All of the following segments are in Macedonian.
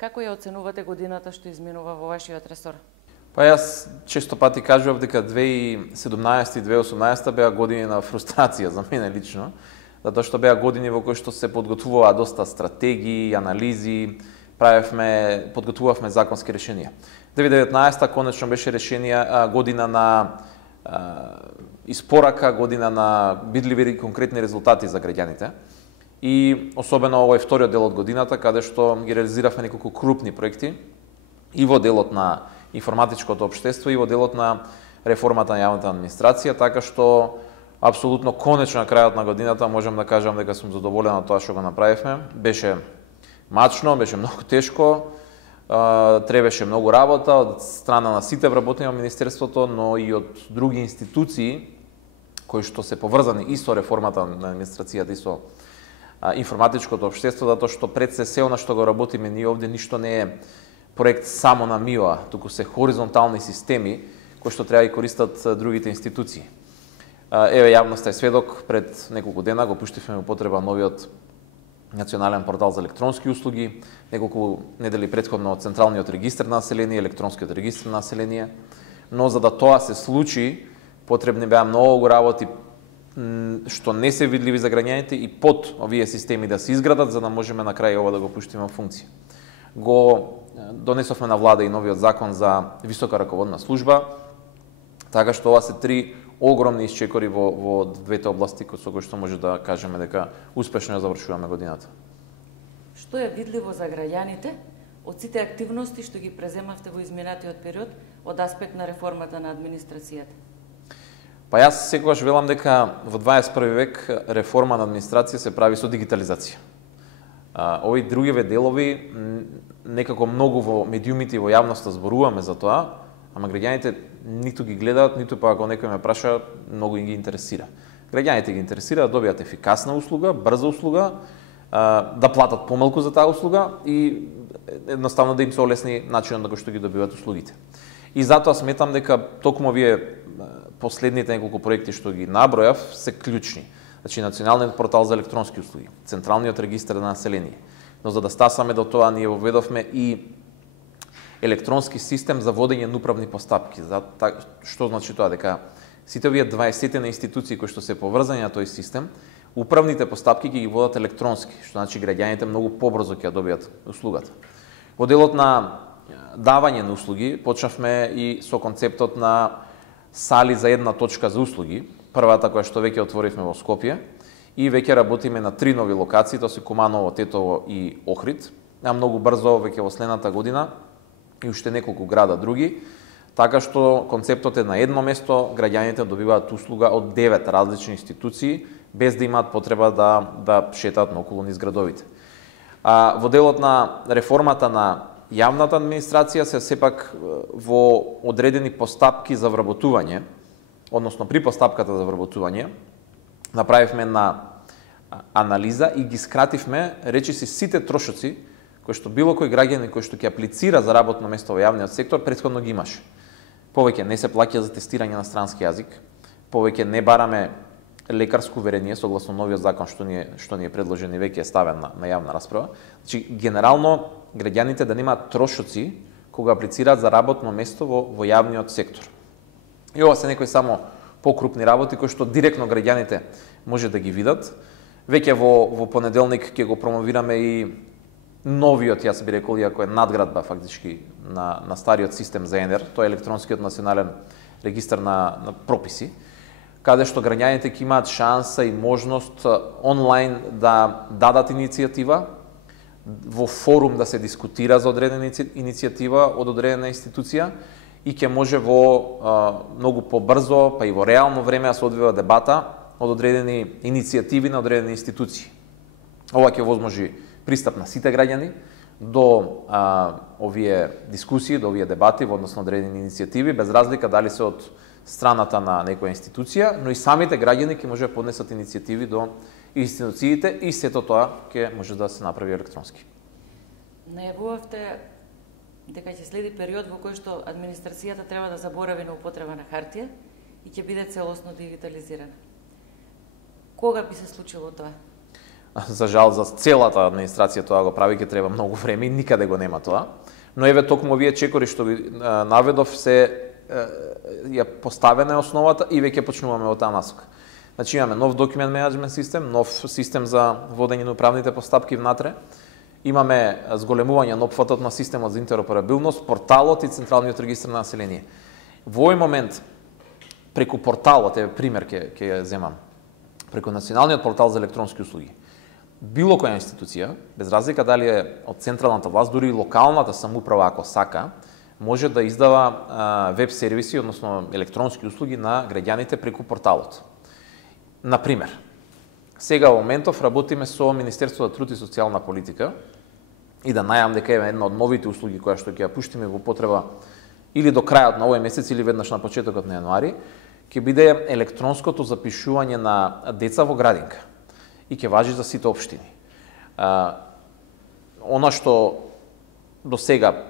Како ја оценувате годината што изминува во вашиот ресор? Па јас често пати кажував дека 2017 и 2018 беа години на фрустрација за мене лично, затоа што беа години во кои што се подготвуваа доста стратегии, анализи, подготвувавме законски решенија. 2019 конечно беше година на испорака, година на видливи и конкретни резултати за граѓаните. И особено овој вториот дел од годината, каде што ги реализиравме неколку крупни проекти и во делот на информатичкото општество и во делот на реформата на јавната администрација, така што апсолутно конечно на крајот на годината можам да кажам дека сум задоволен од тоа што го направивме. Беше мачно, беше многу тешко, требаше многу работа од страна на сите вработени во Министерството, но и од други институции кои што се поврзани и со реформата на администрацијата и со информатичкото општество, затоа што пред се она што го работиме ние овде ништо не е проект само на МИОА, туку се хоризонтални системи кои што треба да користат другите институции. Еве, јавноста е сведок, пред неколку дена го пуштивме во употреба новиот национален портал за електронски услуги, неколку недели претходно Централниот регистар на население, електронскиот регистар на население, но за да тоа се случи, потребни беа многу работи што не се видливи за граѓаните и под овие системи да се изградат, за да можеме на крај ова да го пуштиме во функција. Го донесовме на влада и новиот закон за висока раководна служба, така што ова се три огромни исчекори во двете области со кои што може да кажеме дека успешно ја завршуваме годината. Што е видливо за граѓаните од сите активности што ги преземавте во изминатиот период од аспект на реформата на администрацијата? Па јас секогаш велам дека во 21 век реформа на администрација се прави со дигитализација. Овие другиве делови некако многу во медиумите и во јавноста зборуваме за тоа, ама граѓаните ниту ги гледаат, ниту па ако некој ме праша, многу ги интересира. Граѓаните ги интересира да добијат ефикасна услуга, брза услуга, да платат помалку за таа услуга и едноставно да им се олесни начинот на кој што ги добиваат услугите. И затоа сметам дека токму овие последните неколку проекти што ги набројав се клучни. Значи, Националниот портал за електронски услуги, Централниот регистар на население. Но за да стасаме до тоа, ние воведовме и електронски систем за водење на управни постапки. Што значи тоа? Дека сите овие 20 на институции кои што се поврзани на тој систем, управните постапки ги водат електронски, што значи граѓаните многу побрзо ќе ја добијат услугата. Во делот на давање на услуги, почнавме и со концептот на сали за една точка за услуги, првата која што веќе отворивме во Скопје, и веќе работиме на 3 нови локации, тоа се Куманово, Тетово и Охрид. А многу брзо, веќе во следната година, и уште неколку града други, така што концептот е на едно место, граѓаните добиваат услуга од 9 различни институции, без да имаат потреба да шетаат наоколу низ градовите. Во делот на реформата на јавната администрација се сепак во одредени постапки за вработување, односно при постапката за вработување, направивме на анализа и ги скративме речиси сите трошоци кои што било кој граѓанин кој што ќе аплицира за работно место во јавниот сектор претходно ги имаше. Повеќе не се плаќа за тестирање на странски јазик, повеќе не бараме лекарско уверение согласно новиот закон што ни е предложен и веќе е ставен на јавна расправа. Значи, генерално граѓаните да немаат трошоци кога аплицираат за работно место во јавниот сектор. И ова се некои само покрупни работи кои што директно граѓаните може да ги видат. Веќе во понеделник ќе го промовираме и новиот, јас би рекол, иако е надградба фактички на стариот систем за ЕНЕР, тоа е електронскиот национален регистар на прописи, каде што граѓаните ќе имаат шанса и можност онлайн да дадат иницијатива, во форум да се дискутира за одредена иницијатива од одредена институција и ќе може во многу побрзо, па и во реално време да се одвива дебата од одредени иницијативи на одредени институции. Ова ќе возможи пристап на сите граѓани до овие дискусии, до овие дебати во однос на одредени иницијативи, без разлика дали се од страната на некоја институција, но и самите граѓани ќе може да поднесат иницијативи до институциите и сето тоа ќе може да се направи електронски. Најавувавте дека ќе следи период во кој што администрацијата треба да заборави на употреба на хартија и ќе биде целосно дигитализирана. Кога би се случило тоа? За жал, за целата администрација тоа го прави, ќе треба многу време и никаде го нема тоа. Но еве токму овие чекори што ги наведов ја поставена основата и веќе почнуваме во таа насока. Значи имаме нов документ менеджмент систем, нов систем за водење на управните постапки внатре. Имаме зголемување на опфатот на системот за интероперабилност, порталот и централниот регистар на население. Во овој момент преку порталот, еве пример ќе ја земам. Преку националниот портал за електронски услуги. Било која институција, без разлика дали е од централната власт, дури и локалната самоуправа ако сака, може да издава веб сервиси, односно електронски услуги на граѓаните преку порталот. Например, сега во моментов работиме со Министерството за труд и социјална политика и да најавам дека е една од новите услуги која што ќе ја пуштиме во потреба или до крајот на овој месец или веднаш на почетокот на јануари, ќе биде електронското запишување на деца во градинка и ќе важи за сите општини. Она што до сега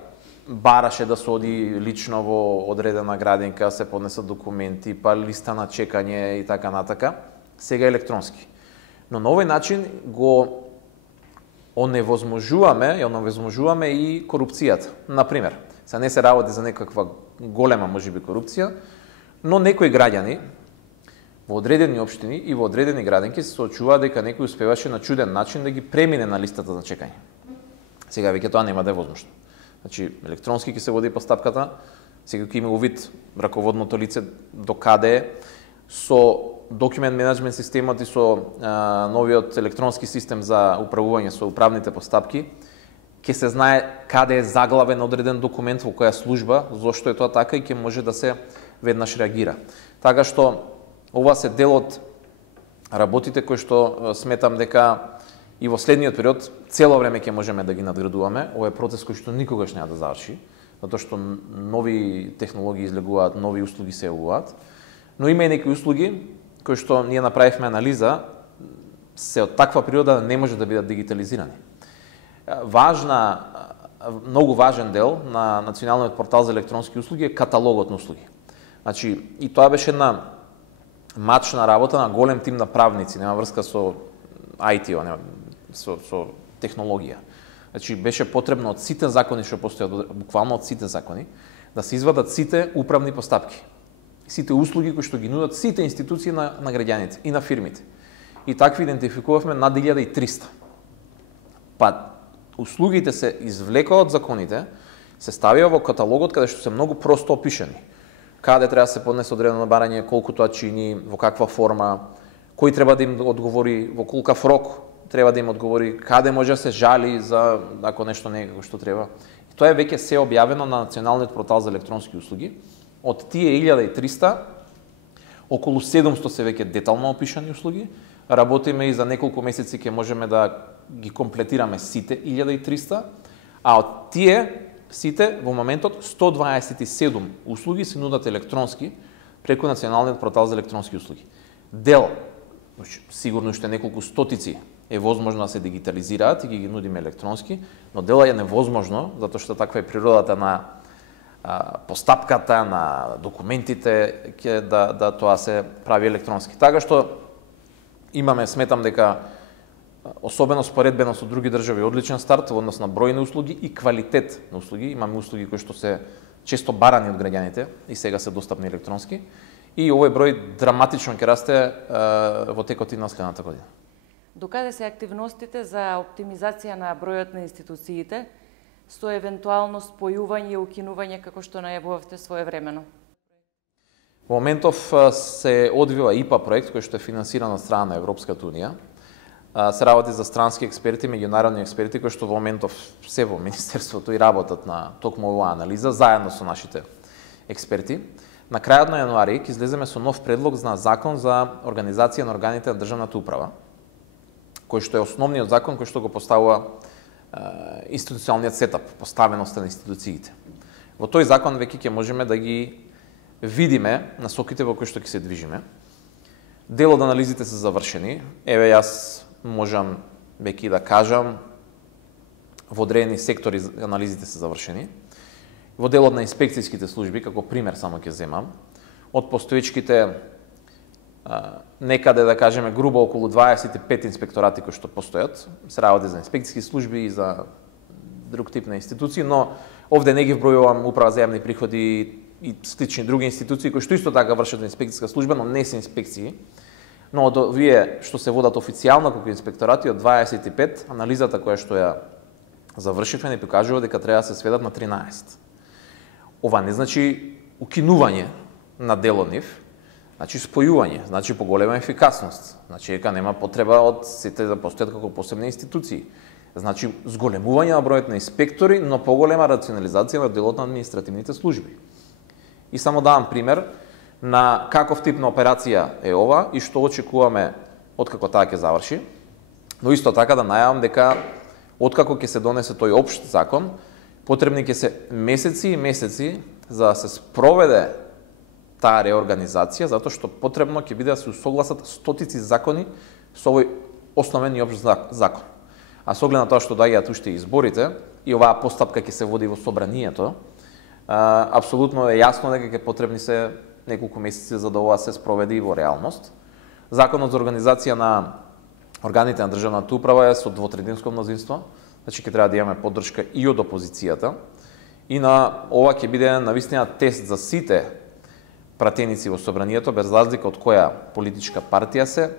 бараше да се оди лично во одредена градинка, се поднесат документи, па листа на чекање и така натака, сега електронски. Но на овој начин го оневозможуваме и корупцијата. Например, се не се работи за некаква голема можеби корупција, но некои граѓани во одредени општини и во одредени градинки се соочува дека некој успеваше на чуден начин да ги премине на листата за чекање. Сега веќе тоа нема да е возможно. Значи, електронски ќе се води постапката, сега ќе има увид раководното лице до каде е, со документ менеджмент системот и со новиот електронски систем за управување со управните постапки, ќе се знае каде е заглавен одреден документ, во која служба, зошто е тоа така и ќе може да се веднаш реагира. Така што ова се дел од работите кои што сметам дека и во следниот период цело време ќе можеме да ги надградуваме. Ова е процес кој што никогаш няма да заврши, затоа што нови технологии излегуваат, нови услуги се јавуваат, но има и некои услуги кои што ние направивме анализа се од таква природа да не може да бидат дигитализирани. Многу важен дел на Националниот портал за електронски услуги е каталогот на услуги. Значи, и тоа беше една мачна работа на голем тим на правници, нема врска со IT, со технологија. Значи, беше потребно од сите закони што постојат, буквално од сите закони, да се извадат сите управни постапки, сите услуги кои што ги нудат сите институции на граѓаните и на фирмите. И такви идентификувавме над 1300. Па, услугите се извлекоа од законите, се ставија во каталогот каде што се многу просто опишани. Каде треба да се поднесе одредено барање, колку тоа чини, во каква форма, кој треба да им одговори, во колкав рок треба да им одговори, каде може да се жали за ако нешто не е како што треба. И тоа е веќе се објавено на Националниот портал за електронски услуги. Од тие 1300, околу 700 се веќе детално опишани услуги. Работиме и за неколку месеци ќе можеме да ги комплетираме сите 1300, а од тие сите во моментот 127 услуги се нудат електронски преку Националниот портал за електронски услуги. Дел, сигурно уште неколку стотици е возможно да се дигитализираат и ги нудиме електронски, но дела е невозможно, затоа што таква е природата на постапката, на документите, да тоа се прави електронски. Така што имаме, сметам дека, особено споредбено со други држави, одличен старт во однос на број на услуги и квалитет на услуги. Имаме услуги кои што се често барани од граѓаните и сега се достапни електронски. И овој број драматично ќе расте во текот и на следната година. Докаде се активностите за оптимизација на бројот на институциите со евентуално спојување и укинување како што најавувавте своевремено? Во моментов се одвива ИПА проект кој што е финансиран од страна на Европската унија. Се работи за странски експерти, меѓународни експерти кои што во моментов се во Министерството и работат на токму оваа анализа заедно со нашите експерти. На крајот на јануари ќе излеземе со нов предлог на закон за организација на органите на државната управа, кој што е основниот закон кој што го поставува институционалниот сетап, поставеноста на институциите. Во тој закон веќе ќе можеме да ги видиме насоките во кои што ќе се движиме. Дел од анализите се завршени. Еве јас можам веќе да кажам, во одредени сектори анализите се завршени. Во делот на инспекцијските служби, како пример само ќе земам, од постоечките некаде, да кажеме, грубо околу 25 инспекторати кои што постојат, се работи за инспекциски служби и за друг тип на институции, но овде не ги вбројувам Управа за јавни приходи и слични други институции кои што исто така вршат инспекциска служба, но не се инспекции. Но од овие што се водат официјално како инспекторати од 25, анализата која што ја завршивме не покажува дека треба да се сведат на 13. Ова не значи укинување на дел од нив, значи спојување, значи поголема ефикасност, значи дека нема потреба од сите да постојат како посебни институции. Значи зголемување на бројот на инспектори, но поголема рационализација на делот на административните служби. И само давам пример на каков тип на операција е ова и што очекуваме откако таа ќе заврши. Но исто така да најавам дека откако ќе се донесе тој општ закон, потребни ќе се месеци и месеци за да се спроведе таа реорганизација, затоа што потребно ќе биде да се усогласат стотици закони со овој основен и општ закон. А со оглед на тоа што доаѓаат уште изборите и оваа постапка ќе се води во собранието, апсолутно е јасно дека ќе потребни се неколку месеци за да ова се спроведе и во реалност. Законот за организација на органите на државната управа е со двотрединско мнозинство, значи ќе треба да имаме поддршка и од опозицијата. И на ова ќе биде навистина тест за сите пратеници во собранието, без разлика од која политичка партија се,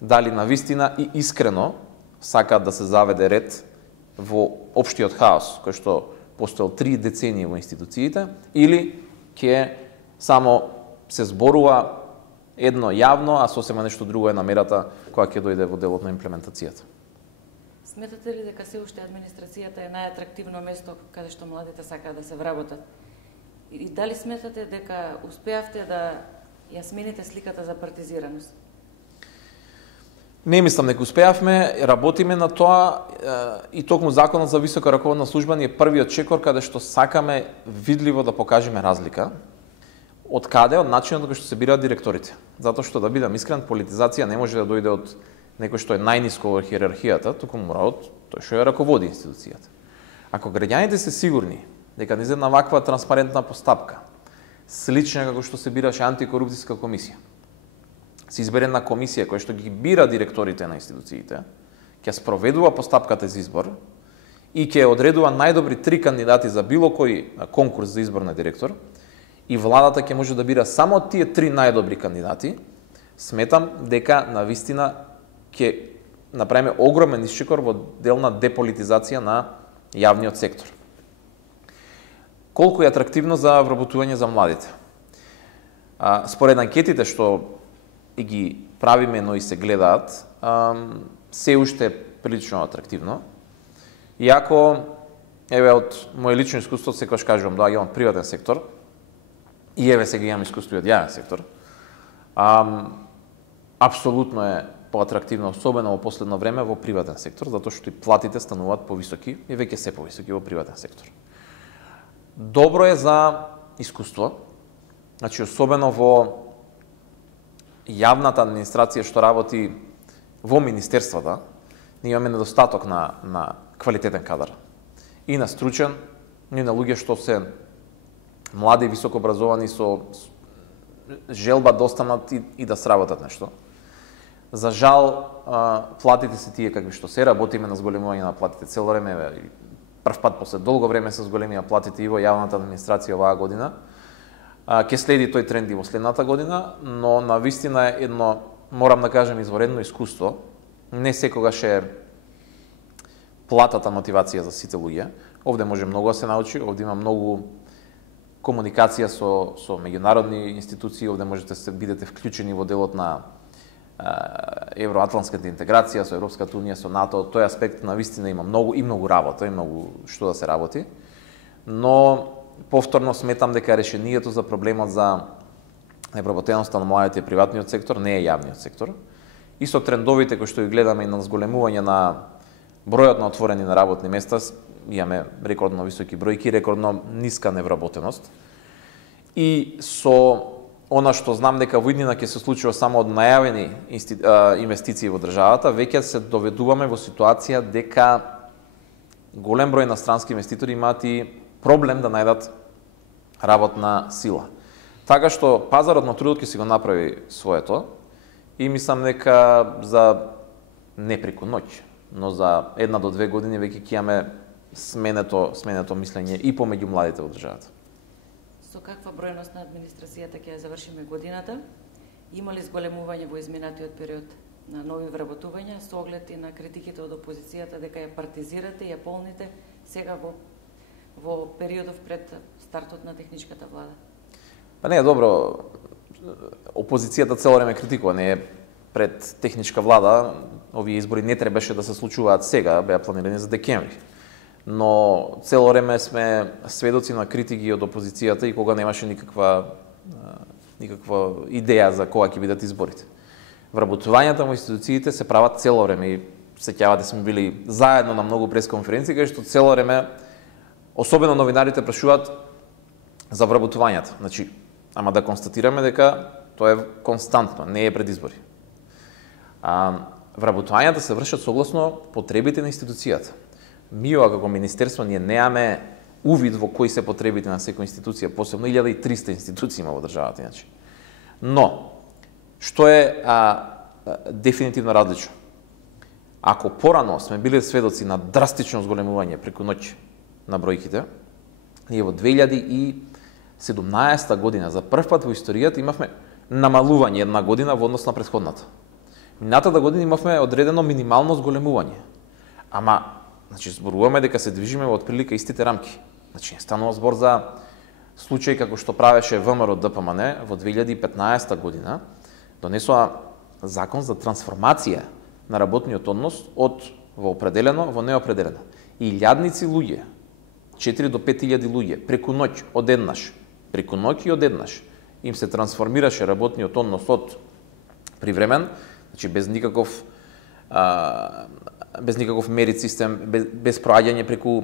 дали навистина и искрено сакаат да се заведе ред во општиот хаос кој што постоел 3 децении во институциите, или ќе само се зборува едно јавно, а сосема нешто друго е намерата која ќе дојде во делот на имплементацијата. Сметате ли дека се уште администрацијата е најатрактивно место каде што младите сакаат да се вработат? И дали сметате дека успеавте да ја смените сликата за партизираност? Не мислам дека успеавме, работиме на тоа и токму законот за висока раководна служба ни е првиот чекор каде што сакаме видливо да покажеме разлика. Од каде? Од начинот кој што се бираат директорите. Затоа што, да бидам искрен, политизација не може да дојде од некој што е најниско во хиерархијата, туку мора од тој што ја раководи институцијата. Ако граѓаните се сигурни дека низ една ваква транспарентна постапка, слична како што се бираше антикорупцијска комисија, се избере една комисија која што ги бира директорите на институциите, ќе спроведува постапката за избор и ќе одредува најдобри 3 кандидати за било кој конкурс за избор на директор, и владата ќе може да бира само од тие 3 најдобри кандидати, сметам дека навистина ќе направиме огромен исчекор во дел на деполитизација на јавниот сектор. Колку е атрактивно за вработување за младите? Според анкетите што и ги правиме, но и се гледаат, се уште е прилично атрактивно. Иако, еве од моје лично искуство, секогаш кажувам, доаѓам од приватен сектор, и еве сега имам искуство и од јавен сектор, апсолутно е поатрактивно, особено во последно време во приватен сектор, затоа што и платите стануваат повисоки и веќе се повисоки во приватен сектор. Добро е за искуство, значи особено во јавната администрација што работи во министерствата, ние имаме недостаток на квалитетен кадар. И на стручен, и на луѓе што се млади, високо образовани, со желба да останат и да сработат нешто. За жал, платите се тие какви што се, работиме на зголемување на платите цело време, прв пат после долго време се зголемија платите и во јавната администрација оваа година. Ќе следи тој тренд и во следната година, но навистина е едно, морам да кажем, изворедно искуство. Не секогаш е платата мотивација за сите луѓе. Овде може многу да се научи, овде има многу комуникација со меѓународни институции, овде можете се бидете вклучени во делот на евроатлантската интеграција, со Европската унија, со НАТО. Тој аспект навистина има многу и многу работа, и многу што да се работи. Но повторно сметам дека решението за проблемот за невработеноста на младите и приватниот сектор не е јавниот сектор. И со трендовите кои што ги гледаме и на зголемување на бројот на отворени на работни места, имаме рекордно високи бројки, рекордно ниска невработеност. И со она што знам дека во иднина ќе се случува само од најавени инвестиции во државата, веќе се доведуваме во ситуација дека голем број на странски инвеститори имаат и проблем да најдат работна сила. Така што пазарот на трудот ќе си го направи своето и мислам дека за не преку ноќ, но за 1 до 2 години веќе ќе имаме сменето мислење и помеѓу младите во државата. Со каква бројност на администрацијата ќе ја завршиме годината? Има ли зголемување во изминатиот период на нови вработувања со оглед и на критиките од опозицијата дека ја партизирате и ја полните сега во периодов пред стартот на техничката влада? Па не е добро. Опозицијата цело време критикува, не е пред техничка влада. Овие избори не требаше да се случуваат сега, беа планирани за декември. Но цело време сме сведоци на критики од опозицијата и кога немаше никаква идеја за кога ќе бидат изборите. Вработувањата во институциите се прават цело време и сеќавате сме били заедно на многу пресконференции каде што цело време особено новинарите прашуваат за вработувањата. Значи, ама да констатираме дека тоа е константно, не е пред избори. Вработувањата се вршат согласно потребите на институцијата. Ми како министерство ние немаме увид во кои се потребите на секоја институција, посебно 1300 институции има во државата иначе. Но што е дефинитивно различно? Ако порано сме били сведоци на драстично зголемување преку ноќ на бројките, ние во 2017 година за прв пат во историјата имавме намалување една година во однос на претходната. Минатата година имавме одредено минимално зголемување. Ама, значи, зборуваме дека се движиме во отприлика истите рамки. Значи, не станува збор за случај како што правеше ВМРО ДПМН во 2015 година, донесоа закон за трансформација на работниот однос од во определено во неопределено. И илјадници луѓе, 4 до 5000 луѓе, преку ноќ одеднаш, им се трансформираше работниот однос од привремен, значи без никаков мерит систем, без проаѓање преку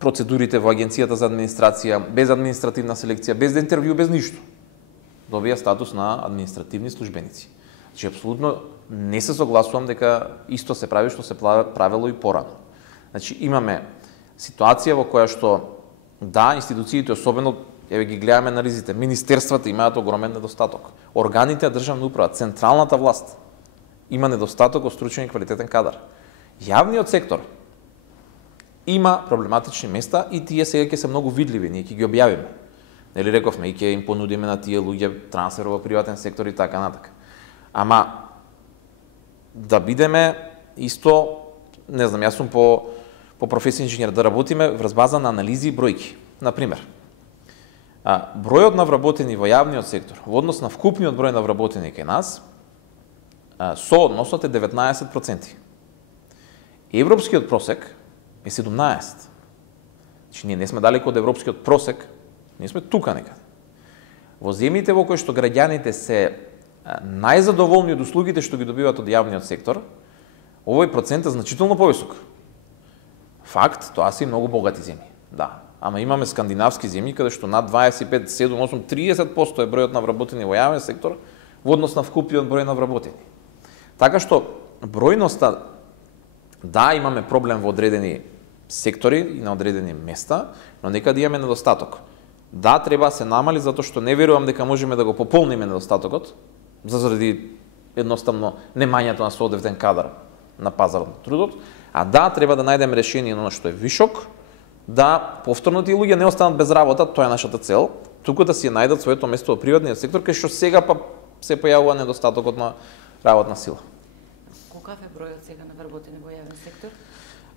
процедурите во Агенцијата за администрација, без административна селекција, без интервју, без ништо. Добија статус на административни службеници. Значи, апсолутно не се согласувам дека исто се прави што се правело и порано. Значи, имаме ситуација во која што, да, институциите, особено, еве ги гледаме анализите, министерствата имаат огромен недостаток. Органите на државна управа, централната власт, има недостаток од стручен и квалитетен кадар. Јавниот сектор има проблематични места и тие сега ќе се многу видливи, ние ќе ги објавиме. Нели рековме и ќе им понудиме на тие луѓе трансфер во приватен сектор и така натака. Ама да бидеме исто, не знам, јас сум по професија инженер, да работиме врз база на анализи и бројки. Например, бројот на вработени во јавниот сектор во однос на вкупниот број на вработени кај нас соодносот е 19%. Европскиот просек е 17%. Значи, ние не сме далеко од европскиот просек, ние сме тука некаде. Во земјите во кои што граѓаните се најзадоволни од услугите што ги добиваат од јавниот сектор, овој процент е значително повисок. Факт, тоа се и многу богати земји. Да, ама имаме скандинавски земји каде што над 25, 7, 8, 30% е бројот на вработени во јавен сектор во однос на вкупниот број на вработени. Така што бројноста, да, имаме проблем во одредени сектори и на одредени места, но некаде имаме недостаток. Да, треба се намали затоа што не верувам дека можеме да го пополниме недостатокот, заради едноставно немањето на соодветен кадар на пазарот на трудот, а да, треба да најдеме решение на оно што е вишок, да повторно тие луѓе не останат без работа, тоа е нашата цел, туку да си најдат своето место во приватниот сектор, кај што сега па се појавува недостатокот на работна сила. Колкав е бројот сега на вработени во јавен сектор?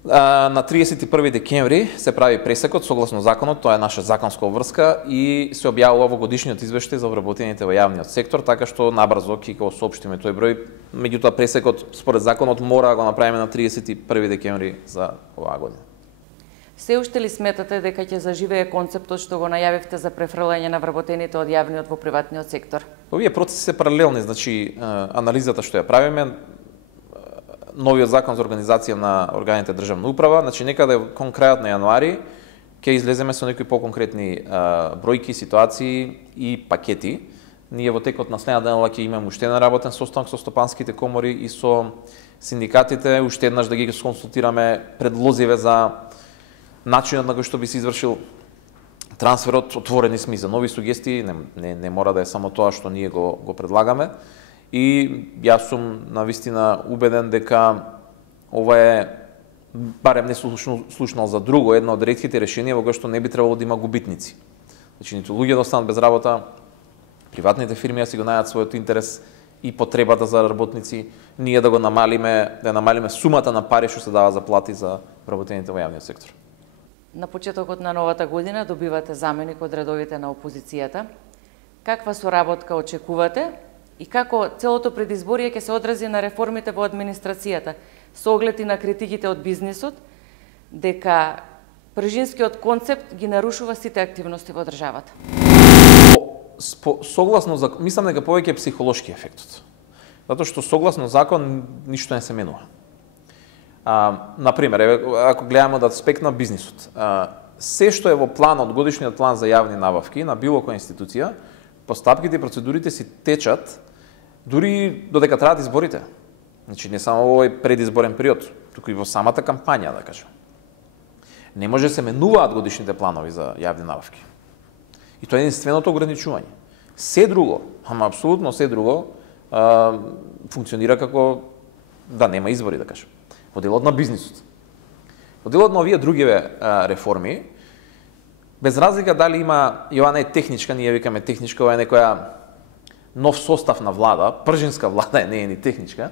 На 31 декември се прави пресекот согласно законот, тоа е наша законска обврска и се објавува во годишниот извештај за вработените во јавниот сектор, така што набрзо ќе го соопштиме тој број. Меѓутоа пресекот според законот мора да го направиме на 31 декември за оваа година. Се уште ли сметате дека ќе заживее концептот што го најавивте за префрлање на вработените од јавниот во приватниот сектор? Овие процеси се паралелни, значи анализата што ја правиме, новиот закон за организација на органите државна управа, значи некаде кон крајот на јануари ќе излеземе со некои поконкретни бројки, ситуации и пакети. Ние во текот на следната денела ќе имаме уште еден работен состанок со стопанските комори и со синдикатите, уште еднаш да ги консултираме предлозиве за начинот на кој што би се извршил трансферот. Отворени сме за нови сугестии, не мора да е само тоа што ние го предлагаме. И јас сум навистина убеден дека ова е барем не слушнал за друго, едно од ретките решенија во кои што не би требало да има губитници. Значи, ниту луѓе да останат без работа, приватните фирми да си го најдат својот интерес и потребата за работници, ние да го намалиме сумата на пари што се дава за плати за вработените во јавниот сектор. На почетокот на новата година добивате заменик од редовите на опозицијата. Каква соработка очекувате и како целото предизборие ќе се одрази на реформите во администрацијата, со оглед и на критиките од бизнисот, дека пржинскиот концепт ги нарушува сите активности во државата? Согласно закон, мислам дека повеќе е психолошки ефектот. Затоа што согласно закон ништо не се менува. Например, ако гледаме од аспект на бизнисот, се што е во планот, годишниот план за јавни набавки на било која институција, постапките и процедурите си течат дури додека траат изборите. Значи не само во овој предизборен период, туку и во самата кампања, да кажем. Не може се менуваат годишните планови за јавни набавки. И тоа е единственото ограничување. Се друго, ама апсолутно се друго, функционира како да нема избори, да кажем. Во делот на бизнисот. Во делот на овие другиве реформи, без разлика дали има, и ова не е техничка, ние викаме техничка, ова е некоја нов состав на влада, пржинска влада не е ни техничка,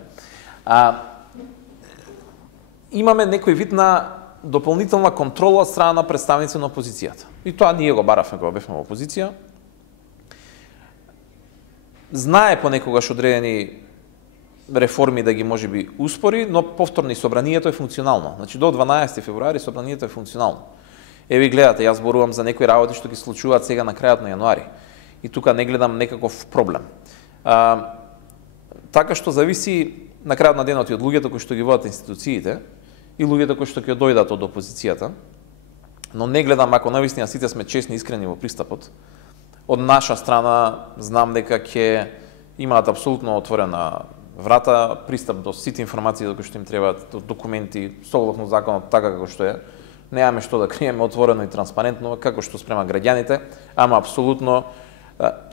имаме некој вид на дополнителна контрола од страна на представници на опозицијата. И тоа ние го баравме кога бевме во опозиција. Знае понекогаш одредени реформи да ги можеби успори, но повторно и собранието е функционално. Значи до 12 февруари собранието е функционално. Еви гледате, јас зборувам за некои работи што ги случуваат сега на крајот на јануари. И тука не гледам некаков проблем. Така што зависи на крајот на денот и од луѓето кои што ги водат институциите и луѓето кои што ќе дојдат од опозицијата. Но не гледам, ако навистина сите сме честни и искрени во пристапот, од наша страна знам дека ќе имаат апсолутно отворена врата, пристап до сите информации кои што им требаат, до документи, согласно законот, така како што е. Немаме што да криеме, отворено и транспарентно, како што спрема граѓаните, ама апсолутно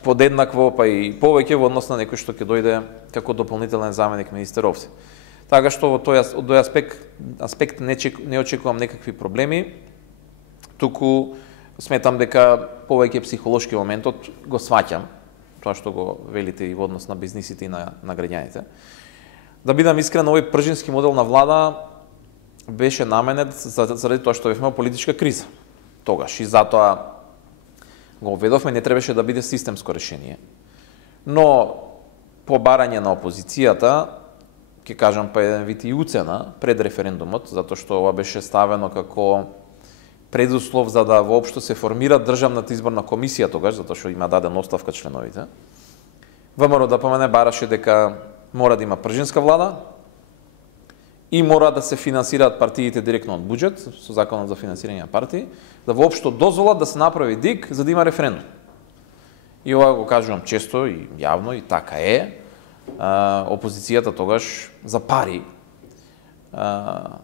подеднакво, па и повеќе во однос на некој што ќе дојде како дополнителен заменик министер овде. Така што во тој аспект не очекувам некакви проблеми, туку сметам дека повеќе психолошки моментот го сваќам, тоа што го велите и во однос на бизнисите и на граѓаните. Да бидам искрен, овој пржински модел на влада беше наменет заради тоа што бевме во политичка криза тогаш и затоа го введовме, не требаше да биде системско решение. Но по барање на опозицијата, ќе кажам па еден вид и уцена пред референдумот, затоа што ова беше ставено како предуслов за да воопшто се формира државната изборна комисија тогаш, затоа што има даден оставка членовите. ВМРО ДПМН бараше дека мора да има пржинска влада и мора да се финансираат партиите директно од буџет, со законот за финансирање на партии, да воопшто дозволат да се направи ДИК за да има референдум. И ова го кажувам често и јавно, и така е. Опозицијата тогаш за пари на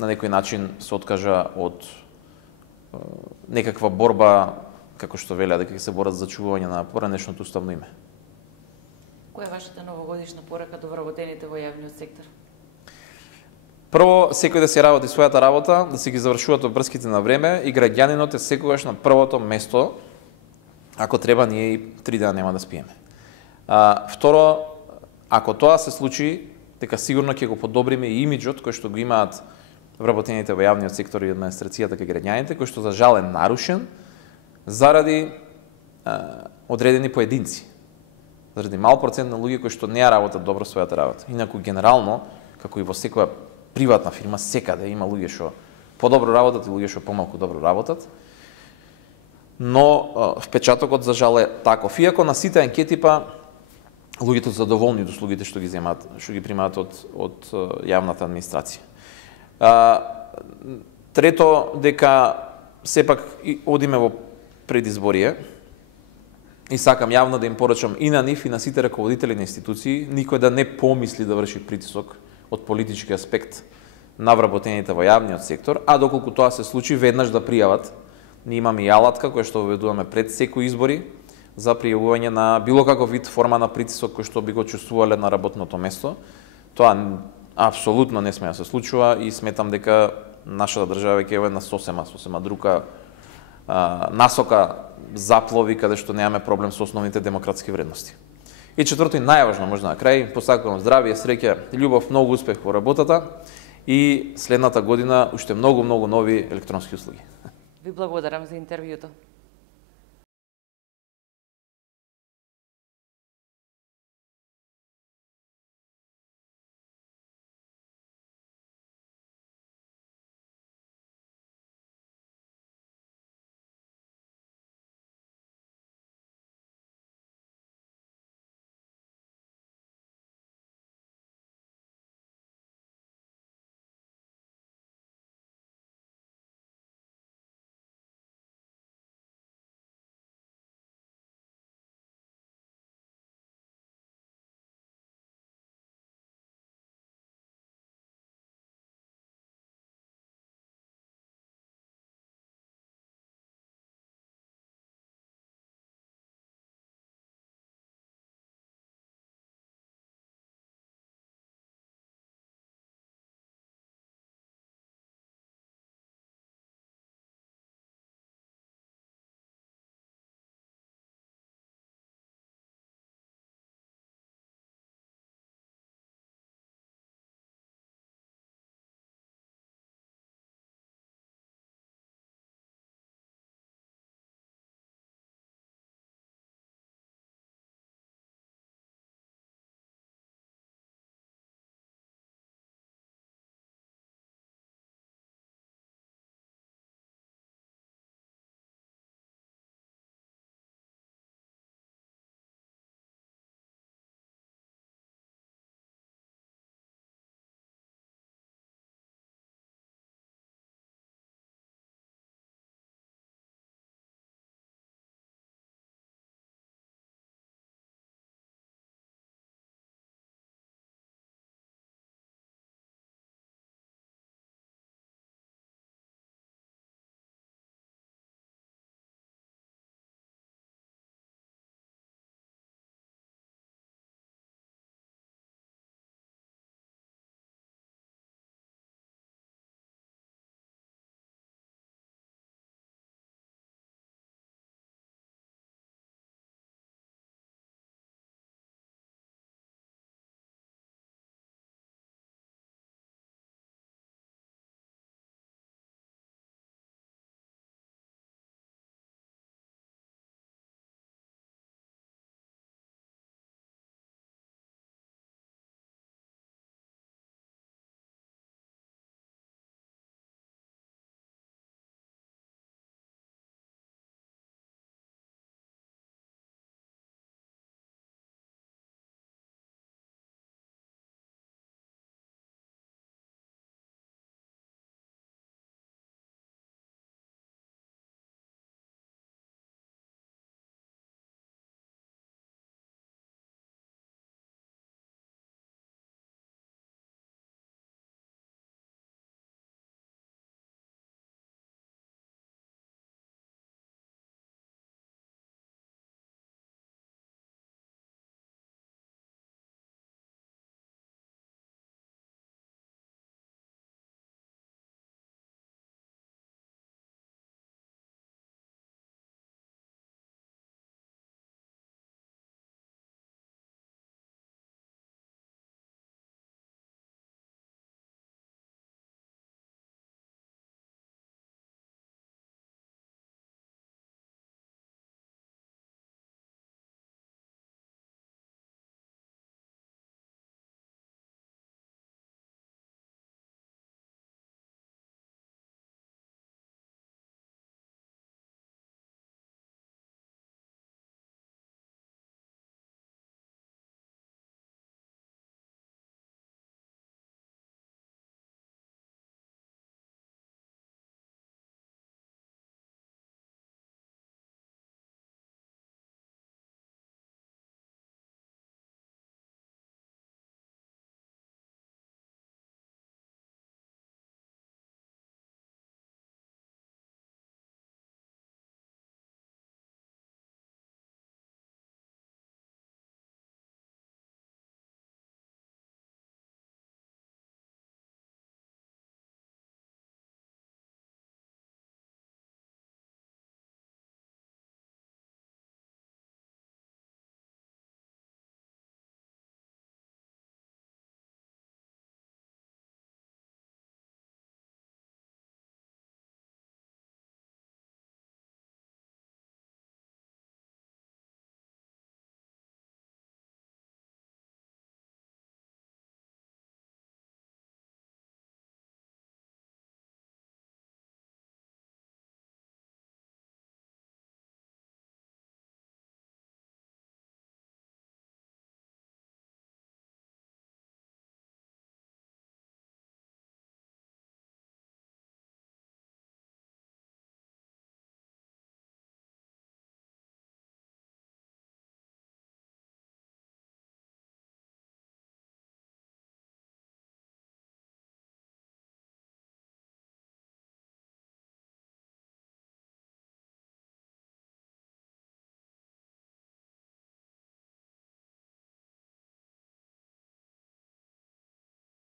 некој начин се откажа од некаква борба, како што велеа дека се борат за чувување на поранешното уставно име. Која е вашата новогодишна порака до вработените во јавниот сектор? Прво, секој да си работи својата работа, да си ги завршуваат обврските на време и граѓанинот е секогаш на првото место, ако треба ние и 3 дена нема да спиеме. Второ, ако тоа се случи, дека сигурно ќе го подобриме и имиџот кој што го имаат вработените во јавниот сектор и администрацијата кај граѓаните, кој што за жал е нарушен заради одредени поединци. Заради мал процент на луѓе кои што не ја работат добро својата работа. Инаку генерално, како и во секоја приватна фирма, секаде има луѓе што подобро работат и луѓе што помалку добро работат. Но впечатокот за жал е таков. Иако на сите анкети па луѓето задоволни до услугите што ги земаат, што ги примаат од јавната администрација. Трето, дека сепак одиме во предизборие и сакам јавно да им порачам и на нив и на сите раководители на институции, никој да не помисли да врши притисок од политички аспект на вработените во јавниот сектор, а доколку тоа се случи, веднаш да пријават. Ние имаме и алатка која што воведуваме пред секои избори, за пријавување на било каков вид форма на притисок кој што би го чувствувале на работното место. Тоа апсолутно не сме да се случува и сметам дека нашата држава ќе е една сосема друга насока заплови каде што немаме проблем со основните демократски вредности. И четврто и најважно можда на крај, посакувам здравје, среќа, љубов, многу успех во работата и следната година уште многу нови електронски услуги. Ви благодарам за интервјуто.